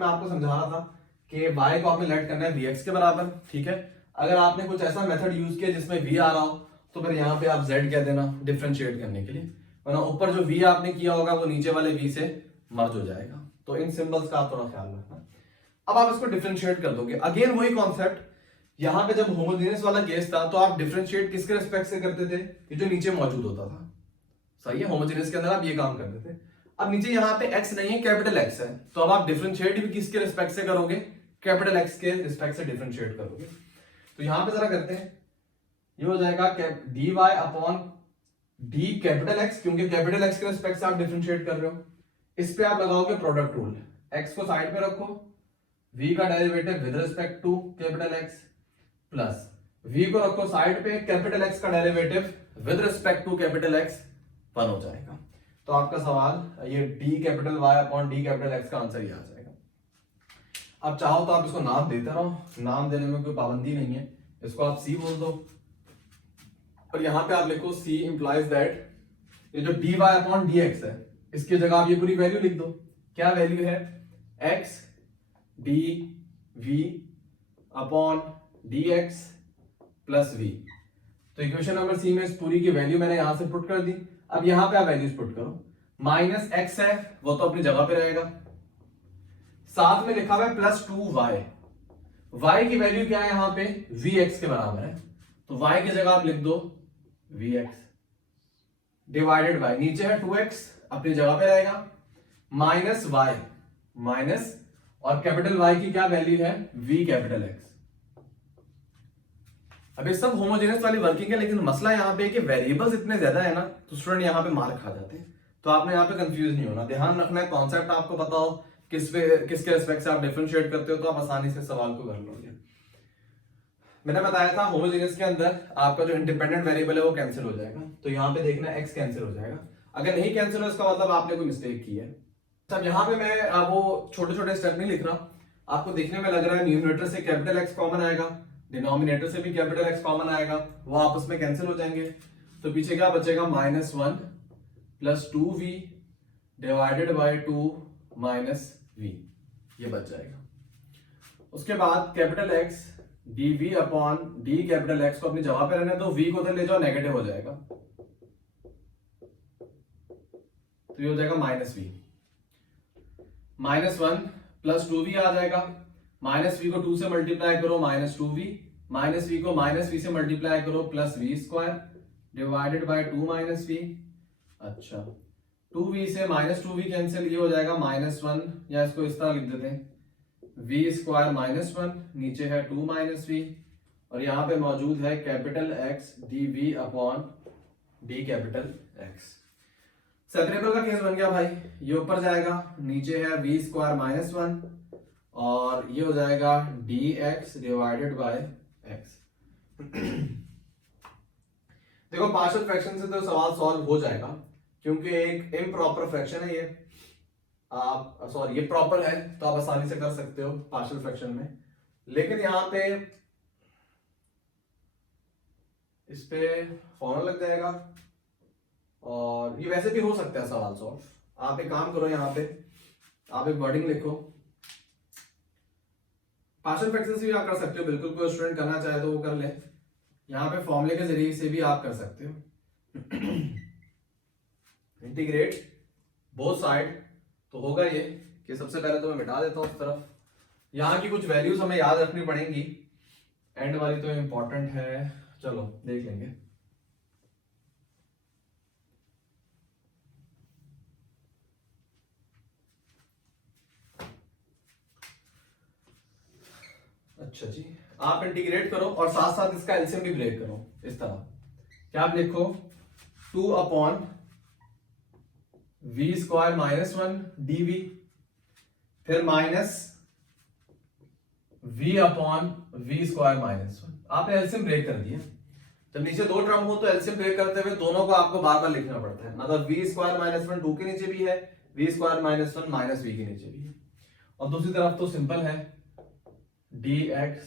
मैं आपको समझा रहा था कि y को आपने लेट करना है vx के बराबर, ठीक है। अगर आपने कुछ ऐसा मेथड यूज किया जिसमें v आ रहा हो तो फिर यहाँ पे आप z कह देना डिफरेंशिएट करने के लिए, वरना ऊपर जो v आपने किया होगा वो नीचे वाले v से मर्ज हो जाएगा। तो इन सिंबल्स का आप थोड़ा ख्याल रखना। अब आप इसको डिफरेंशिएट कर दोगे, अगेन वही कॉन्सेप्ट। यहाँ पे जब होमोजेनियस वाला केस था तो आप डिफरेंशिएट किसके रिस्पेक्ट से करते थे, ये जो नीचे मौजूद होता था, सही है। होमोजेनियस के अंदर आप ये काम करते थे। अब नीचे यहाँ पे x नहीं है, कैपिटल x है, तो अब आप डिफरेंशिएट भी किसके रिस्पेक्ट से करोगे, कैपिटल x के रिस्पेक्ट से डिफरेंशिएट करोगे। तो यहाँ पे जरा करते हैं, ये हो जाएगा dy upon d capital x, क्योंकि कैपिटल x के रिस्पेक्ट से आप डिफरेंशिएट कर रहे हो। इस पे आप लगाओगे प्रोडक्ट रूल, x को साइड पे रखो, v का derivative with respect to capital x plus v को रखो साइड पे, कैपिटल x का derivative with respect to capital x 1 हो जाएगा। तो आपका सवाल ये d capital y upon d capital x का आंसर ये आ जाएगा। अब चाहो तो आप इसको नाम देते रहो, नाम देने में कोई पाबंदी नहीं है, इसको आप c बोल दो और यहां पे आप लिखो c इंप्लाइज दैट ये जो dy अपॉन dx है इसकी जगह आप ये पूरी वैल्यू लिख दो। क्या वैल्यू है, x dv upon dx plus v। तो इक्वेशन नंबर सी में इस पूरी की वैल्यू मैंने यहां से पुट कर दी। अब यहां पे आप वैल्यूज पुट करो, माइनस एक्स है वो तो अपनी जगह पे रहेगा, साथ में लिखा हुआ है प्लस 2y, y की वैल्यू क्या है यहां पे, vx के बराबर है, तो y की जगह आप लिख दो vx डिवाइडेड बाय नीचे है 2x अपनी जगह पे रहेगा, माइनस y माइनस और कैपिटल Y की क्या वैल्यू है, v कैपिटल x। अब ये सब होमोजेनियस वाली वर्किंग है, लेकिन मसला यहाँ पे है कि वेरिएबल्स इतने ज्यादा है ना तो स्टूडेंट यहाँ पे मार्क खा जाते हैं। तो आपने यहाँ पे कंफ्यूज नहीं होना, ध्यान रखना है, कॉन्सेप्ट आपको पता हो, किसके रिस्पेक्ट से आप डिफरेंशिएट करते हो तो आप आसानी से सवाल को कर लोगे। मैंने बताया था होमोजेनियस के अंदर आपका जो इंडिपेंडेंट वेरिएबल है वो कैंसिल हो जाएगा, तो यहाँ पे देखना x कैंसिल हो जाएगा, अगर नहीं कैंसिल हो इसका मतलब आपने कोई मिस्टेक की है। अब यहाँ पे मैं वो छोटे छोटे स्टेप नहीं लिख रहा, आपको देखने में लग रहा है न्यूमरेटर से कैपिटल X कॉमन आएगा, डिनोमिनेटर से भी कैपिटल X कॉमन आएगा, वो आपस में कैंसिल हो जाएंगे, तो पीछे क्या बचेगा, -1 plus 2v divided by 2 minus v, ये बच जाएगा। उसके बाद capital X dv upon d capital X को अपनी जगह पे रहने दो, v को तो ले जाओ नेगेटिव हो जाएगा, तो ये हो जाएगा -v, -1 प्लस 2v आ जाएगा, माइनस वी को 2 से मल्टीप्लाई करो -2v, माइनस वी को माइनस वी से मल्टीप्लाई करो plus V square divided by 2 minus V. अच्छा 2v से -2v कैंसिल, ये हो जाएगा -1, या इसको इस तरह लिख देते हैं v स्क्वायर -1, नीचे है 2 माइनस वी और यहाँ पे मौजूद है capital X dv upon d capital X। Separable का केस बन गया भाई, ये ऊपर जाएगा, नीचे है v स्क्वायर -1 और ये हो जाएगा dx डिवाइडेड बाय x। देखो पार्शियल फ्रैक्शन से तो सवाल सॉल्व हो जाएगा, क्योंकि एक इम्प्रॉपर फ्रैक्शन है ये, आप सॉरी ये प्रॉपर है तो आप आसानी से कर सकते हो पार्शियल फ्रैक्शन में, लेकिन यहां पे इस पे फॉर्मूला लग जाएगा और ये वैसे भी हो सकता है सवाल सॉल्व। आप एक काम करो, यहाँ पे आप एक वर्डिंग लिखो, पार्शियल फ्रैक्शन से भी आप कर सकते हो, बिल्कुल कोई स्टूडेंट करना चाहे तो वो कर ले, यहाँ पे फॉर्मूले के जरिए से भी आप कर सकते हो। इंटीग्रेट बोथ साइड, तो होगा ये कि सबसे पहले तो मैं मिटा देता हूं उस तरफ, यहाँ की कुछ वैल्यूज हमें याद रखनी पड़ेंगी, एंड वाली तो इंपॉर्टेंट है, चलो देख लेंगे। अच्छा जी, आप इंटीग्रेट करो और साथ साथ इसका एलसीएम भी ब्रेक करो, इस तरह क्या आप लिखो 2 अपॉन v स्क्वायर -1 dv, फिर minus v upon v square -1, आपने एलसीएम ब्रेक कर दिया। जब नीचे दो टर्म हो तो एलसीएम ब्रेक करते हुए दोनों को आपको बार बार लिखना पड़ता है, मतलब v स्क्वायर -1 2 के नीचे भी है, v स्क्वायर -1 माइनस v के नीचे भी है, और दूसरी तरफ तो सिंपल है dx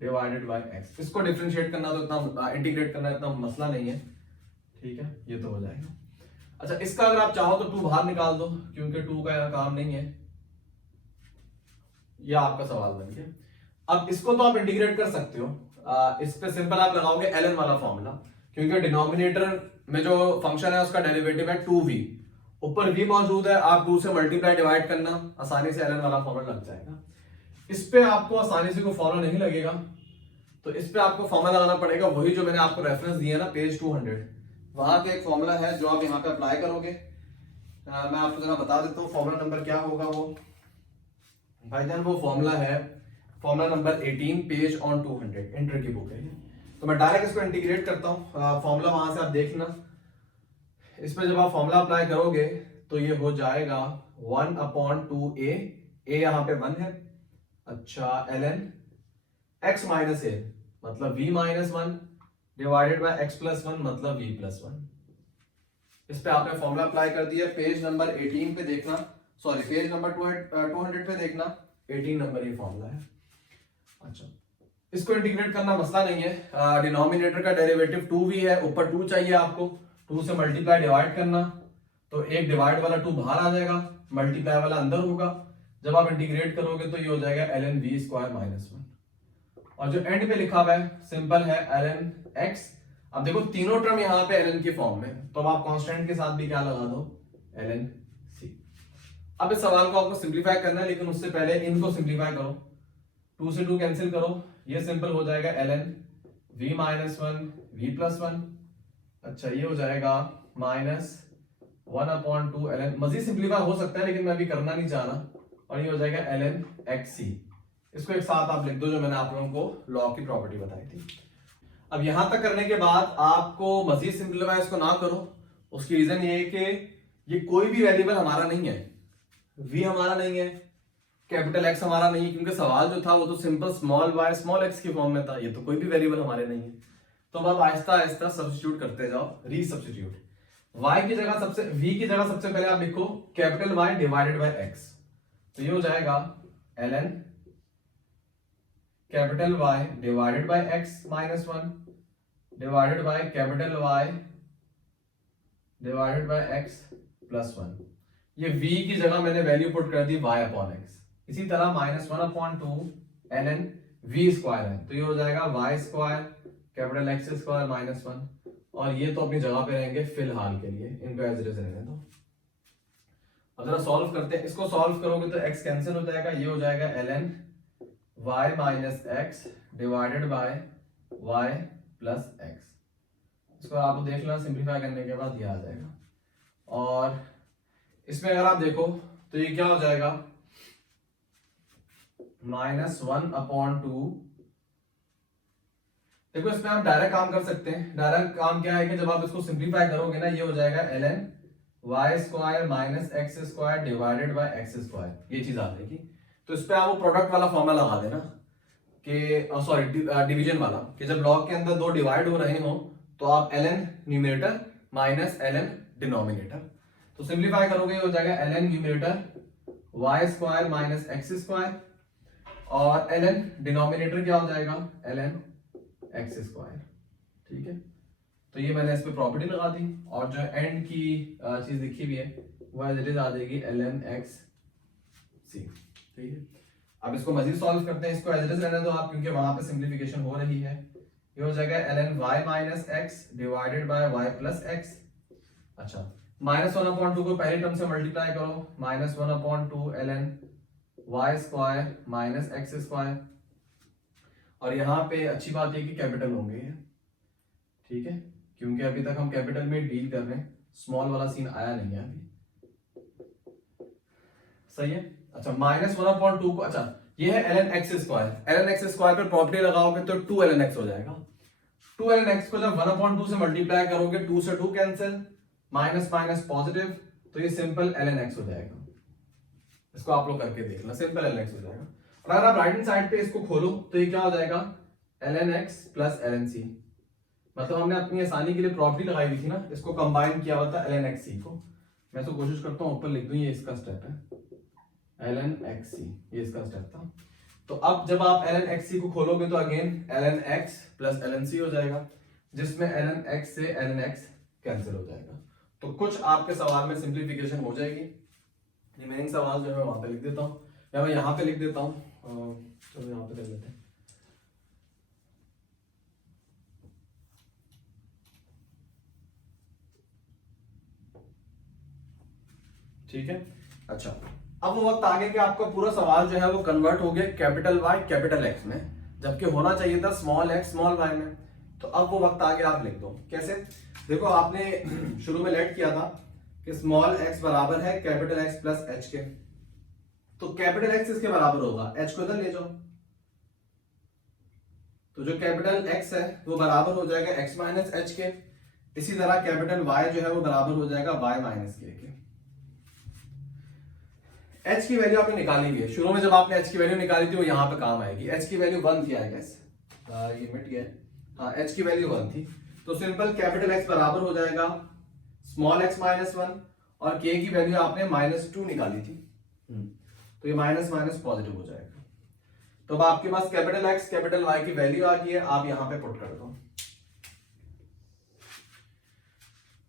डिवाइडेड बाय x। इसको डिफरेंशिएट करना तो इतना, इंटीग्रेट करना इतना मसला नहीं है, ठीक है, ये तो हो जाएगा। अच्छा इसका अगर आप चाहो तो 2 बाहर निकाल दो, क्योंकि 2 का यहाँ काम नहीं है, ये आपका सवाल बन गया। अब इसको तो आप इंटीग्रेट कर सकते हो, इस पे सिंपल आप लगाओगे ln वाला फॉर्मूला, क्योंकि डिनोमिनेटर में जो फंक्शन है उसका डेरिवेटिव है 2v, ऊपर v मौजूद है, आप 2 से मल्टीप्लाई डिवाइड करना, आसानी से ln वाला फॉर्मूला लग जाएगा। इस पे आपको आसानी से कोई फॉर्मूला नहीं लगेगा, तो इस पे आपको फॉर्मूला लगाना पड़ेगा, वही जो मैंने आपको रेफरेंस दिया ना पेज 200, वहां पे एक फॉर्मूला है जो आप यहाँ पे अप्लाई करोगे। मैं आपको जरा बता देता हूँ फॉर्मूला नंबर क्या होगा वो भाईजान। वो फॉर्मूला है formula number 18 page on 200, inter की बुक है ये। तो मैं डायरेक्ट इसको इंटीग्रेट करता हूँ, फॉर्मूला वहां से आप देखना। इस पे जब आप फॉर्मूला अप्लाई करोगे तो ये हो जाएगा 1/2a, a यहाँ पे 1 है, अच्छा ln x माइनस a मतलब v minus 1 divided by x plus 1 मतलब v प्लस 1। इस पे आपने फॉर्मूला अप्लाई कर दिया, पेज नंबर 18 पे देखना, सॉरी पेज नंबर 200 पे देखना, 18 नंबर ये फॉर्मूला है। अच्छा, इसको इंटीग्रेट करना मसला नहीं है, डिनोमिनेटर का डेरिवेटिव 2v है, ऊपर 2 चाहिए आपको, 2 से मल्टीप्लाई डिवाइड करना, तो एक डिवाइड वाला 2 बाहर आ जाएगा, मल्टीप्लाई वाला अंदर होगा। जब आप इंटीग्रेट करोगे तो ये हो जाएगा ln v स्क्वायर माइनस 1, और जो एंड पे लिखा हुआ है सिंपल है ln x। अब देखो तीनों टर्म यहाँ पे ln के फॉर्म में, तो अब आप कांस्टेंट के साथ भी क्या लगा दो, ln c। अब इस सवाल को आपको सिंप्लीफाई करना है, लेकिन उससे पहले इनको सिंप्लीफाई करो, 2 से 2 कैंसिल करो, ये सिंपल हो जाएगा ln v minus 1 v plus 1, अच्छा ये हो जाएगा माइनस 1/2 ln, मजीद सिंप्लीफाई हो सकता है लेकिन मैं अभी करना नहीं चाह रहा, और ये हो जाएगा ln xc। इसको एक साथ आप लिख दो जो मैंने आप लोगों को लॉ की प्रॉपर्टी बताई थी। अब यहां तक करने के बाद आपको मजीद सिंप्लीफाई इसको ना करो, उसकी रीजन ये है कि ये कोई भी वेरिएबल हमारा नहीं है, v हमारा नहीं है, कैपिटल x हमारा नहीं है, क्योंकि सवाल जो था वो तो simple small y small x की फॉर्म में था, ये तो कोई भी वेरिएबल हमारे नहीं है। तो अब आप आहिस्ता आहिस्ता सब्स्टिट्यूट करते जाओ, रीसब्स्टिट्यूट। y की जगह v की जगह सबसे पहले आप लिखो capital Y divided by x, तो ये हो जाएगा ln capital Y divided by x minus 1 divided by capital Y divided by x plus 1। ये v की जगह मैंने वैल्यू पुट कर दी y अपॉन x। इसी तरह माइनस 1/2 ln v स्क्वायर है, तो ये हो जाएगा y square capital x square minus 1, और ये तो अपनी जगह पे रहेंगे फिलहाल के लिए, इनको एज इट इज रहने दो। अब जरा सॉल्व करते हैं, इसको सॉल्व करोगे तो x कैंसिल हो जाएगा, ये हो जाएगा ln y minus x divided by y plus x। इसको आप देख लेना, सिंप्लीफाई करने के बाद ये आ जाएगा, और इसमें अगर आप देखो तो ये क्या हो जाएगा माइनस 1/2। देखो इसमें आप डायरेक्ट काम कर सकते हैं, डायरेक्ट काम क्या है कि जब आप इसको सिंप्लीफाई करोगे ना, ये हो जाएगा ln y square minus x square divided bye x square, ये चीज आ जाएगी। तो इस पे आप वो प्रोडक्ट वाला फॉर्मूला लगा देना कि सॉरी डिवीजन वाला, कि जब लॉग के अंदर दो डिवाइड हो रहे हो तो आप ln numerator minus ln denominator, तो सिंप्लीफाई करोगे हो जाएगा ln numerator y square minus x square, और ln डिनोमिनेटर क्या हो जाएगा ln x स्क्वायर। ठीक है, तो ये मैंने इस पे प्रॉपर्टी लगा दी, और जो एंड की चीज लिखी हुई है वो एज इट इज आ जाएगी ln x c। ठीक है, अब इसको मजीद सॉल्व करते हैं, इसको एज इट इज रहने दो आप, क्योंकि वहां पे सिंप्लीफिकेशन हो रही है। ये हो जाएगा ln y minus x divided by y plus x। अच्छा, माइनस 1/2 को पहले टर्म से मल्टीप्लाई करो, minus 1/2 ln y square minus x square, और यहाँ पे अच्छी बात है कि कैपिटल होंगे, ठीक है, क्योंकि अभी तक हम कैपिटल में डील कर रहे हैं, स्मॉल वाला सीन आया नहीं है अभी। सही है। अच्छा, माइनस 1/2 को, अच्छा ये है ln x square, ln x square पर प्रॉपर्टी लगाओगे तो 2 ln x हो जाएगा। 2 ln x को जब 1/2 से मल्टीप्लाई करोगे, 2 से 2 कैंसिल, माइनस माइनस पॉजिटिव, तो ये सिंपल ln x हो जाएगा। इसको आप लोग करके देख लो, सिंपल ln x हो जाएगा। और अगर आप राइट हैंड साइड पे इसको खोलो तो ये क्या हो जाएगा ln x plus ln c, मतलब हमने अपनी आसानी के लिए प्रॉपर्टी लगाई हुई थी ना, इसको कंबाइन किया हुआ था ln x c को। मैं तो कोशिश करता हूँ ऊपर लिख दूं, ये इसका स्टेप है ln x c, ये इसका स्टेप था। तो अब जब आप ln x c को खोलोगे तो again ln x plus ln c हो जाएगा, जिसमें ln x से ln x कैंसिल हो जाएगा। तो कुछ आपके सवाल में सिंप्लीफिकेशन हो जाएगी, रिमेनिंग सवाल जो है वहां पे लिख देता हूँ। या मैं यहाँ पे लिख देता हूँ, चलो यहाँ पे कर लेते हैं। ठीक है, अच्छा अब वो वक्त आ गया कि आपका पूरा सवाल जो है वो कन्वर्ट हो गया कैपिटल वाई कैपिटल एक्स में, जबकि होना चाहिए था स्मॉल एक्स स्मॉल वाई में। तो अब वो वक्त आ गया, आप लिख दो कैसे। देखो आपने शुरू में लेट किया था कि स्मॉल एक्स बराबर है कैपिटल एक्स प्लस एच के, तो कैपिटल एक्स इसके बराबर होगा, एच को इधर ले जाओ, तो जो कैपिटल एक्स है वो बराबर हो जाएगा एक्स माइनस एच के। इसी तरह कैपिटल वाई जो है वो बराबर हो जाएगा वाई माइनस के। एच की वैल्यू आपने निकाली हुई है, शुरू में जब आपने एच की वैल्यू निकाली थी वो यहां पे काम आएगी। एच की वैल्यू 1 थी आई गेस, ये मिट गया, हाँ एच की वैल्यू 1 थी, तो सिंपल कैपिटल एक्स बराबर हो जाएगा स्मॉल एक्स माइनस 1, और के की वैल्यू आपने -2 निकाली थी, तो ये माइनस माइनस पॉजिटिव हो जाएगा। तो अब आपके पास कैपिटल एक्स कैपिटल वाई की वैल्यू आ गई है, आप यहां पे पुट कर दो।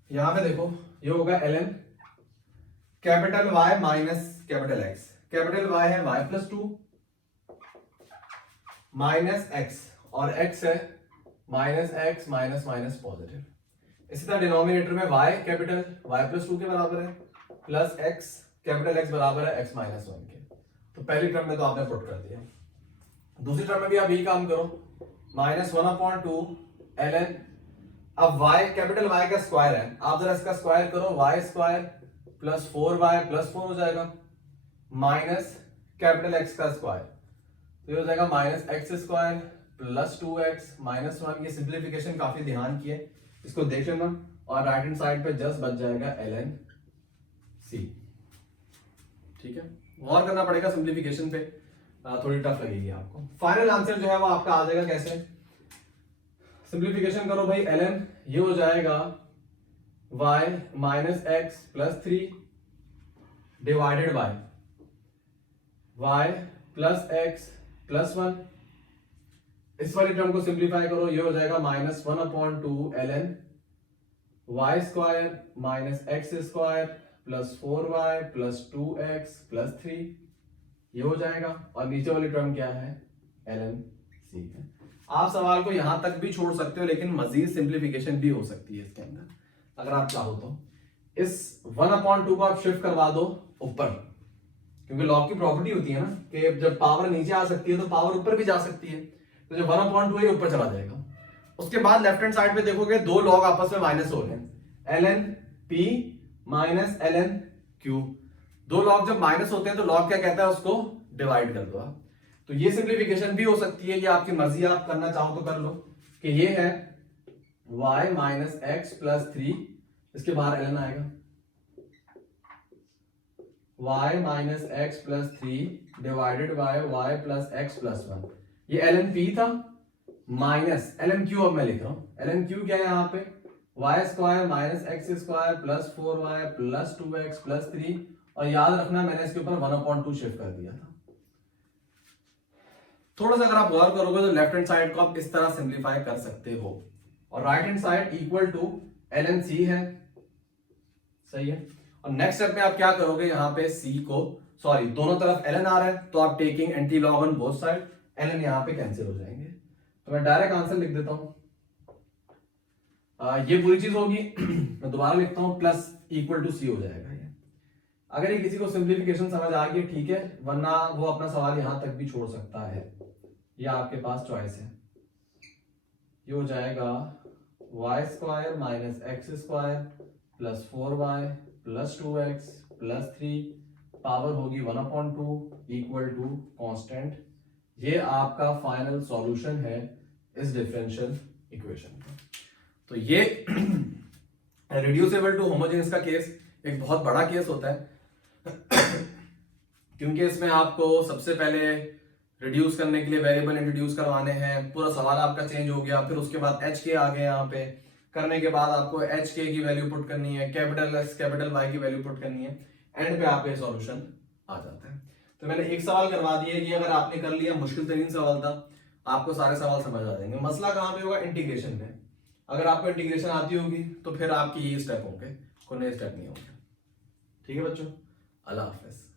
यहां पे देखो ये होगा ln capital Y minus capital X, capital Y है वाई प्लस 2 माइनस एक्स, और एक्स है minus X minus minus positive. इसी तरह डिनोमिनेटर में वाई कैपिटल वाई प्लस 2 के बराबर है प्लस एक्स कैपिटल एक्स बराबर है एक्स माइनस 1 के। तो पहली टर्म में तो आपने पुट कर दिया, दूसरी टर्म में भी आप यही काम करो, -1/2 ln, अब y कैपिटल y का स्क्वायर है, आप जरा इसका स्क्वायर करो, y square plus 4y plus 4 हो जाएगा, माइनस कैपिटल x का स्क्वायर, तो ये हो जाएगा minus x square plus 2x minus 1। ये सिंप्लीफिकेशन काफी ध्यान की है, इसको देख लेना, और राइट हैंड साइड पे जस्ट बच जाएगा ln c। ठीक है, गौर करना पड़ेगा सिंप्लीफिकेशन पे, थोड़ी टफ लगेगी आपको। फाइनल आंसर जो है वो आपका आ जाएगा कैसे, सिंप्लीफिकेशन करो भाई, ln ये हो जाएगा y minus x plus 3 divided by y plus x plus 1। इस वाली टर्म को सिंप्लीफाई करो, ये हो जाएगा -1/2 ln y square minus x square plus 4y plus 2x plus 3, ये हो जाएगा, और नीचे वाली टर्म क्या है ln c है। आप सवाल को यहां तक भी छोड़ सकते हो, लेकिन मजीद सिंप्लीफिकेशन भी हो सकती है इसके अंदर अगर आप चाहो तो। इस 1/2 को आप शिफ्ट करवा दो ऊपर, क्योंकि लॉग की प्रॉपर्टी होती है ना कि जब पावर नीचे आ सकती है तो पावर ऊपर भी जा सकती है, तो जो 1/2 है ऊपर चला जाएगा। उसके बाद लेफ्ट हैंड साइड पे देखोगे दो लॉग आपस में माइनस हो रहे हैं, ln p minus ln q। दो लॉग जब माइनस होते हैं तो लॉग क्या कहता है, उसको डिवाइड कर दो आप। तो ये सिंप्लीफिकेशन भी हो सकती है, ये आपकी मर्जी, आप करना चाहो तो कर लो, कि ये है y माइनस एक्स प्लस 3, इसके बाहर ln आएगा, y minus x plus 3 divided by y plus x plus 1। ये ln p था माइनस ln q, अब मैं लिख रहा हूं ln q क्या है यहाँ पे, y square minus x square plus 4y plus 2x plus 3, और याद रखना मैंने इसके ऊपर 1/2 शिफ्ट कर दिया था। थोड़ा सा अगर आप गौर करोगे तो लेफ्ट हैंड साइड को आप इस तरह सिंप्लीफाई कर सकते हो, और right hand side equal to ln c है, सही है। और नेक्स्ट स्टेप में आप क्या करोगे, यहाँ पे c को, सॉरी दोनों तरफ ln आ रहा है तो आप taking anti log on both side, ln यहाँ पे कैंसिल हो जाएंगे, तो मैं डायरेक्ट आंसर लिख देता हूं। ये पूरी चीज होगी मैं दोबारा लिखता हूं, प्लस इक्वल टू c हो जाएगा ये। अगर ये किसी को सिंप्लीफिकेशन समझ आ गई ठीक है, वरना वो अपना सवाल यहां तक भी छोड़ सकता है, ये आपके पास चॉइस है। ये हो जाएगा y square minus x square plus 4y plus 2x plus 3, power होगी 1/2 इक्वल टू कांस्टेंट। ये आपका फाइनल सॉल्यूशन है इस डिफरेंशियल इक्वेशन का। तो ये रिड्यूसिबल टू होमोजेनियस का केस एक बहुत बड़ा केस होता है क्योंकि इसमें आपको सबसे पहले रिड्यूस करने के लिए वेरिएबल इंट्रोड्यूस करवाने हैं, पूरा सवाल आपका चेंज हो गया, फिर उसके बाद एच के आ गए यहाँ पे, करने के बाद आपको एच के की वैल्यू पुट करनी है, कैपिटल एक्स कैपिटल वाई की वैल्यू पुट करनी है, एंड पे आपका सॉल्यूशन आ जाता है। तो मैंने एक सवाल करवा दिया, ये अगर आपने कर लिया मुश्किल तरीन सवाल था, आपको सारे सवाल समझ आ जाएंगे। मसला कहाँ पे होगा, इंटीग्रेशन में। अगर आपको इंटीग्रेशन आती होगी तो फिर आपकी ये स्टेप होंगे, कोई नए स्टेप नहीं होंगे। ठीक है बच्चों, अल्लाह हाफिज।